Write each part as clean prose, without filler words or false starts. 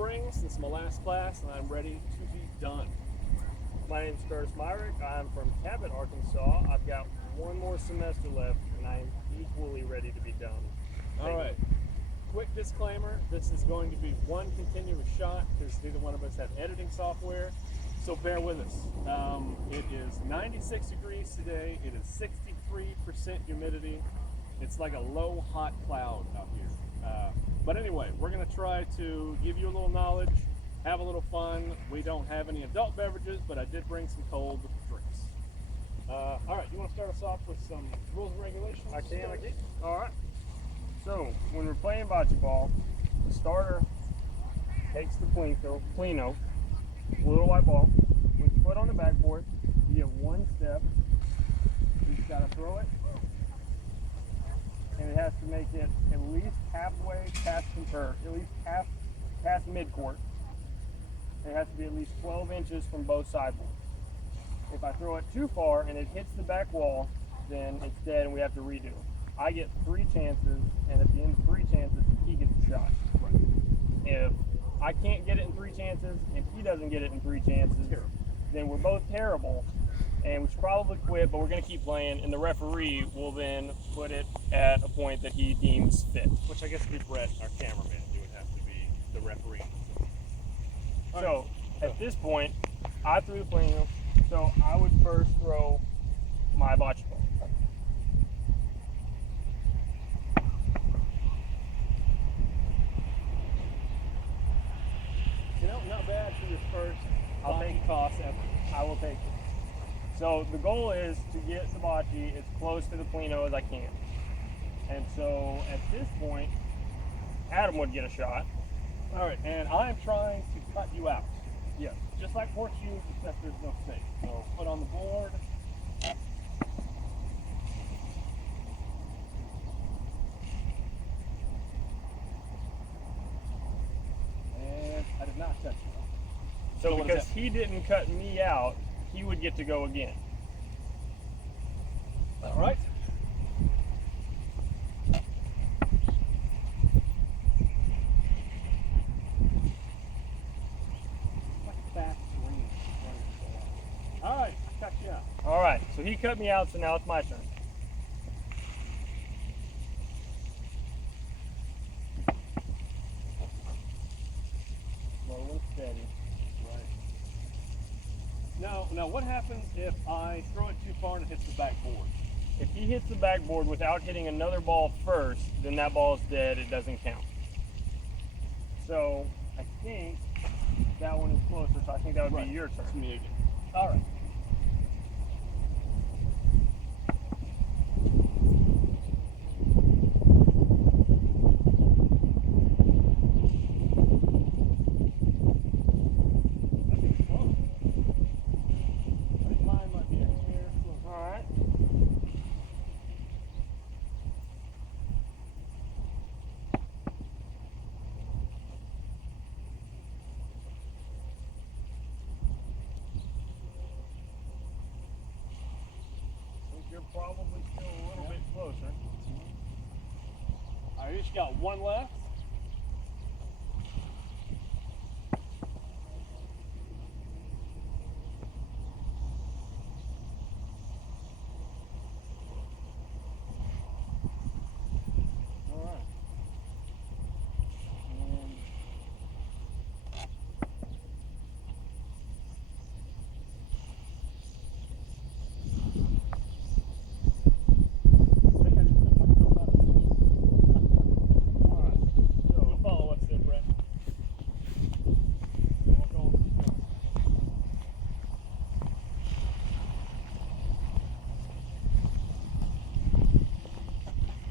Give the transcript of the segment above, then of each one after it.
Springs. This is my last class, and I'm ready to be done. My name's Curtis Myrick. I'm from Cabot, Arkansas. I've got one more semester left, and I'm equally ready to be done. All right. Quick disclaimer, this is going to be one continuous shot because neither one of us have editing software, so bear with us. It is 96 degrees today. It is 63% humidity. It's like a low, hot cloud out here. But anyway, we're going to try to give you a little knowledge, have a little fun. We don't have any adult beverages, but I did bring some cold drinks. All right, you want to start us off with some rules and regulations? I can. All right. So, when we're playing bocce ball, the starter takes the pleno, little white ball, with your foot on the backboard. You get one step. You just got to throw it, and it has to make it at least halfway past, or at least half past midcourt. It has to be at least 12 inches from both sideboards. If I throw it too far and it hits the back wall, then it's dead and we have to redo. I get 3 chances, and at the end of 3 chances, he gets a shot. Right. If I can't get it in 3 chances, and he doesn't get it in 3 chances, then we're both terrible, and we should probably quit, but we're going to keep playing, and the referee will then put it at a point that he deems fit. Which I guess would be Brett, our cameraman. You would have to be the referee. So, at this point, I threw the pleno, so I would first throw my bocce ball. You know, not bad for your first take toss ever. I will take it. So the goal is to get the bocce as close to the pleno as I can. And so at this point, Adam would get a shot. All right, and I'm trying to cut you out. Yes. Just like horseshoes, except there's no stake. So put on the board. And I did not touch you. So what because is that? he didn't cut me out, he would get to go again. All right. All right, I cut you out. All right, so he cut me out, so now it's my turn. Slow and steady. Right. Now what happens if I throw it too far and it hits the backboard? If he hits the backboard without hitting another ball first, then that ball is dead. It doesn't count. So I think that one is closer, so I think that would be your turn. It's me again. All right. You're probably still a little bit closer. All right, you just got one left. All right.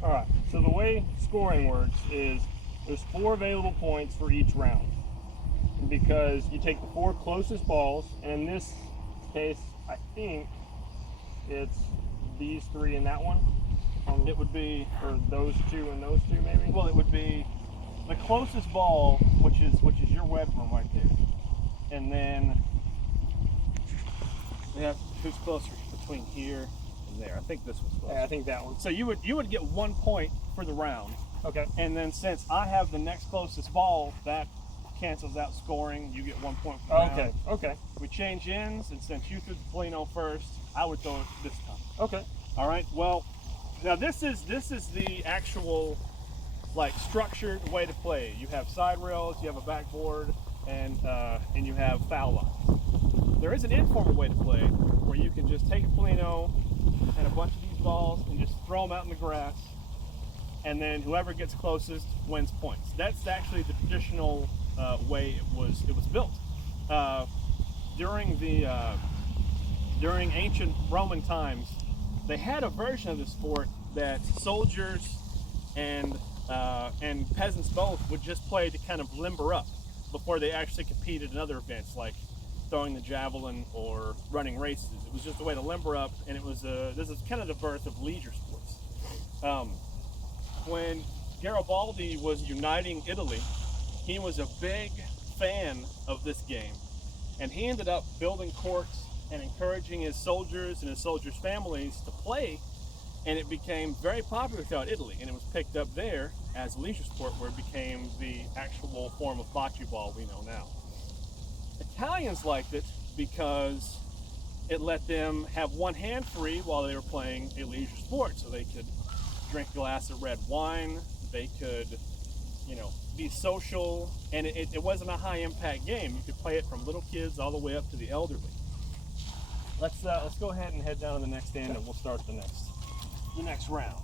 Alright, so the way scoring works is there's 4 available points for each round. Because you take the 4 closest balls, and in this case, I think it's these 3 and that one. It would be, or those 2 and those 2 maybe? well, it would be the closest ball, which is your web room right there. And then we have who's closer between here and there. I think this one's closer. Yeah, I think that one. So you would get 1 point for the round. Okay. And then since I have the next closest ball, that cancels out scoring. You get 1 point per round. Okay. Okay. We change ends, and since you threw the Polino first, I would throw it this time. Okay. All right. Well, now this is the actual like structured way to play. You have side rails, you have a backboard, and you have foul lines. There is an informal way to play where you can just take a Polino and a bunch of these balls and just throw them out in the grass, and then whoever gets closest wins points. That's actually the traditional way it was built. During ancient Roman times, they had a version of the sport that soldiers and peasants both would just play to kind of limber up before they actually competed in other events like throwing the javelin or running races. It was just a way to limber up, and it was this is kind of the birth of leisure sports. When Garibaldi was uniting Italy, he was a big fan of this game, and he ended up building courts and encouraging his soldiers and his soldiers' families to play, and it became very popular throughout Italy, and it was picked up there as a leisure sport where it became the actual form of bocce ball we know now. Italians liked it because it let them have one hand free while they were playing a leisure sport, so they could drink a glass of red wine, they could, be social, and it wasn't a high impact game. You could play it from little kids all the way up to the elderly. Let's go ahead and head down to the next end, and we'll start the next round.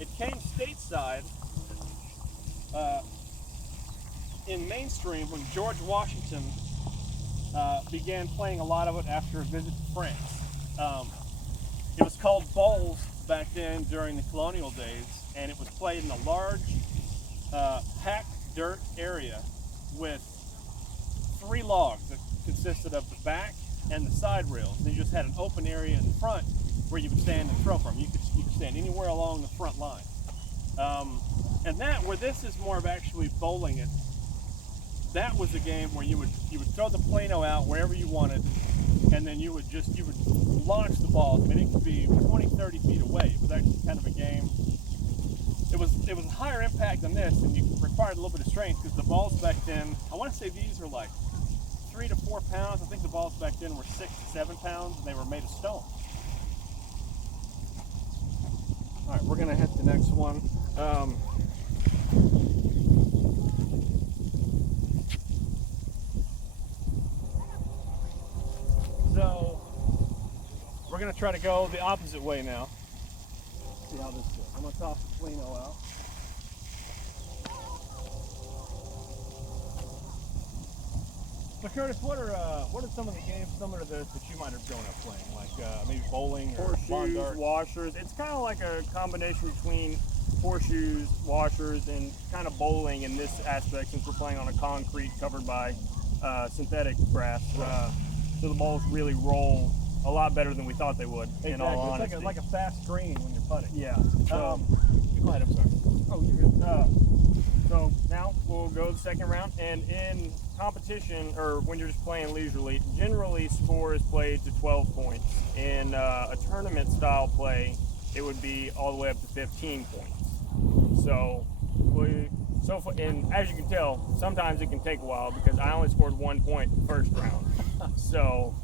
It came stateside in mainstream when George Washington began playing a lot of it after a visit to France. It was called bowls back then during the colonial days, and it was played in a large packed dirt area with 3 logs that consisted of the back and the side rails. And you just had an open area in the front where you would stand and throw from. You could stand anywhere along the front line. And where this is more of actually bowling it, that was a game where you would throw the Polino out wherever you wanted, and then you would launch the ball. I mean, it could be 20, 30 feet away. It was actually kind of a game. It was higher impact than this, and you required a little bit of strength because the balls back then, I want to say these are like 3 to 4 pounds. I think the balls back then were 6 to 7 pounds, and they were made of stone. All right, we're gonna hit the next one. So we're gonna try to go the opposite way now. See how this goes. I'm gonna toss the Polino out. So Curtis, what are some of the games similar to this that you might have grown up playing, like maybe bowling or lawn Horseshoes, darts? washers. It's kind of like a combination between horseshoes, washers, and kind of bowling in this aspect, since we're playing on a concrete covered by synthetic grass. So the balls really roll a lot better than we thought they would. Exactly. In all honesty, It's like a fast green when you're putting. yeah. So, Go ahead. I'm sorry. oh, you're good. So now we'll go to the second round, and in competition, or when you're just playing leisurely, generally score is played to 12 points. In a tournament style play, it would be all the way up to 15 points. So and as you can tell, sometimes it can take a while because I only scored 1 point the first round. So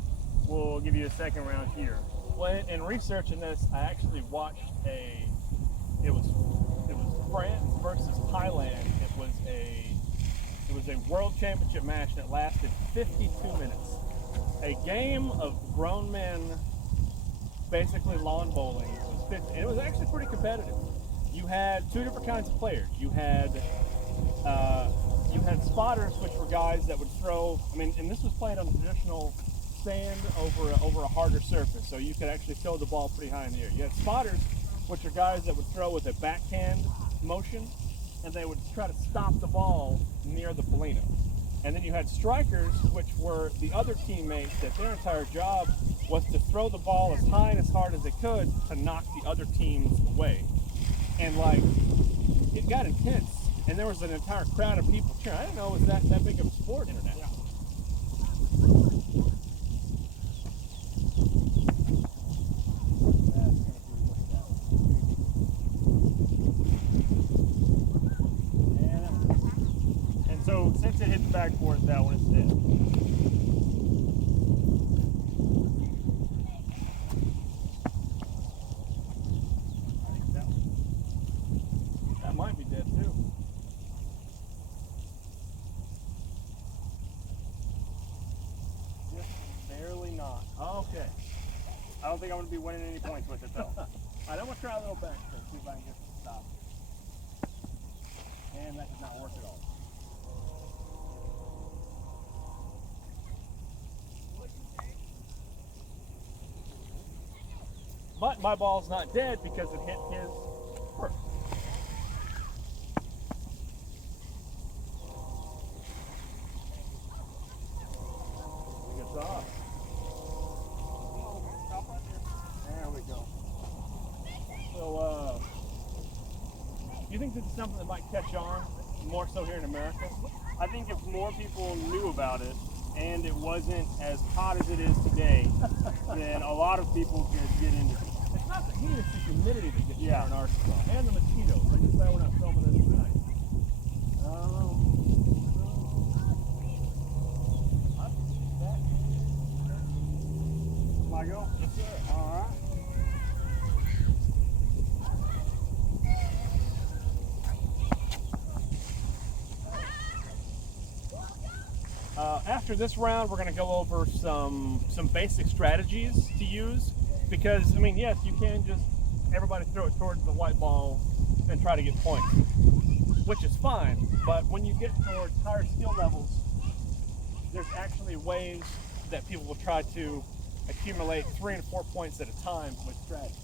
we'll give you a second round here. Well, in researching this, I actually watched it was France versus Thailand. It was a world championship match that lasted 52 minutes. A game of grown men, basically lawn bowling. And it was actually pretty competitive. You had 2 different kinds of players. You had spotters, which were guys that would throw. I mean, and this was played on the traditional sand over a harder surface, so you could actually throw the ball pretty high in the air. You had spotters, which are guys that would throw with a backhand motion, and they would try to stop the ball near the Polino. And then you had strikers, which were the other teammates that their entire job was to throw the ball as high and as hard as they could to knock the other teams away. And it got intense, and there was an entire crowd of people cheering. I didn't know it was that big of a sport internationally. So since it hit the backboard, that one is dead. I think That might be dead too. just barely not. Okay. I don't think I'm going to be winning any points with it though. Alright, I'm gonna try a little back there, see if I can get it to stop. And that did not work at all. But my ball's not dead because it hit his first. I think it's off. There we go. So, do you think this is something that might catch on more so here in America? I think if more people knew about it and it wasn't as hot as it is today, then a lot of people could get into it. It's not the heat, it's the humidity that gets Yeah. here in Arkansas. And the mosquitoes. I just glad we're not filming this tonight. Can I go? Yes, sir. All right. After this round, we're going to go over some basic strategies to use because, I mean, yes, you can just everybody throw it towards the white ball and try to get points, which is fine. But when you get towards higher skill levels, there's actually ways that people will try to accumulate 3 and 4 points at a time with strategy.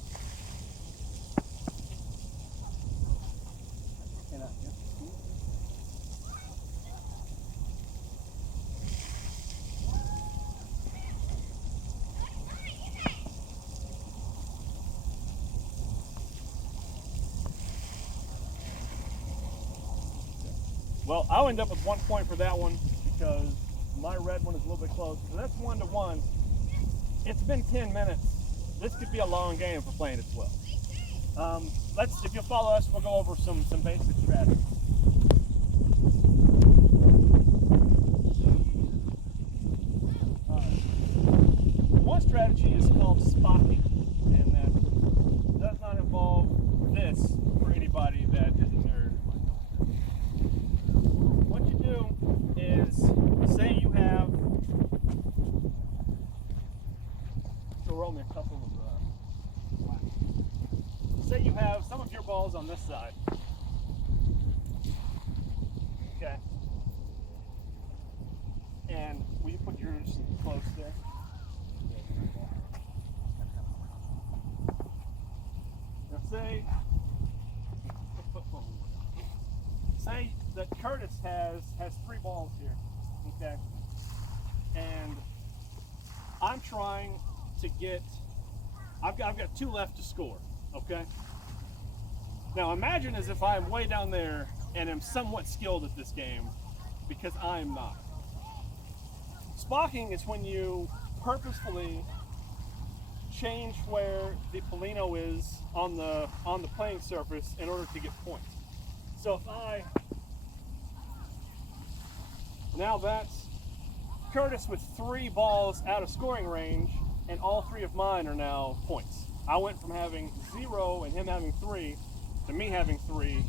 Well, I'll end up with 1 point for that one because my red one is a little bit closer. So that's 1-1. It's been 10 minutes. This could be a long game if we're playing it well. If you'll follow us, we'll go over some basic strategies. One strategy is called spotting, and that does not involve this for anybody that is a nerd. What you do is, say you have, so roll me a couple of wax. Say you have some of your balls on this side. Okay. And will you put yours close there? Now say that Curtis has 3 balls here, okay? And I'm trying to get, I've got 2 left to score, okay? Now imagine as if I'm way down there and am somewhat skilled at this game, because I'm not. Spocking is when you purposefully change where the Polino is on the playing surface in order to get points. So if now that's Curtis with 3 balls out of scoring range, and all 3 of mine are now points. I went from having 0 and him having 3 to me having 3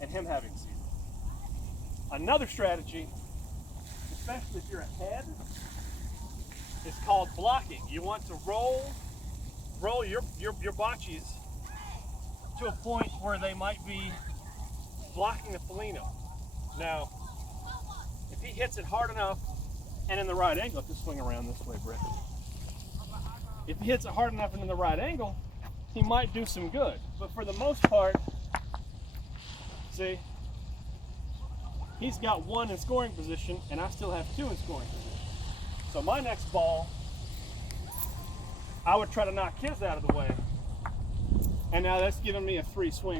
and him having 0. Another strategy, especially if you're ahead, is called blocking. You want to roll your bocces to a point where they might be blocking the Polino. Now, if he hits it hard enough and in the right angle, just swing around this way, Brett. If he hits it hard enough and in the right angle, he might do some good. But for the most part, see, he's got 1 in scoring position and I still have 2 in scoring position. So my next ball, I would try to knock his out of the way. And now that's giving me a free swing.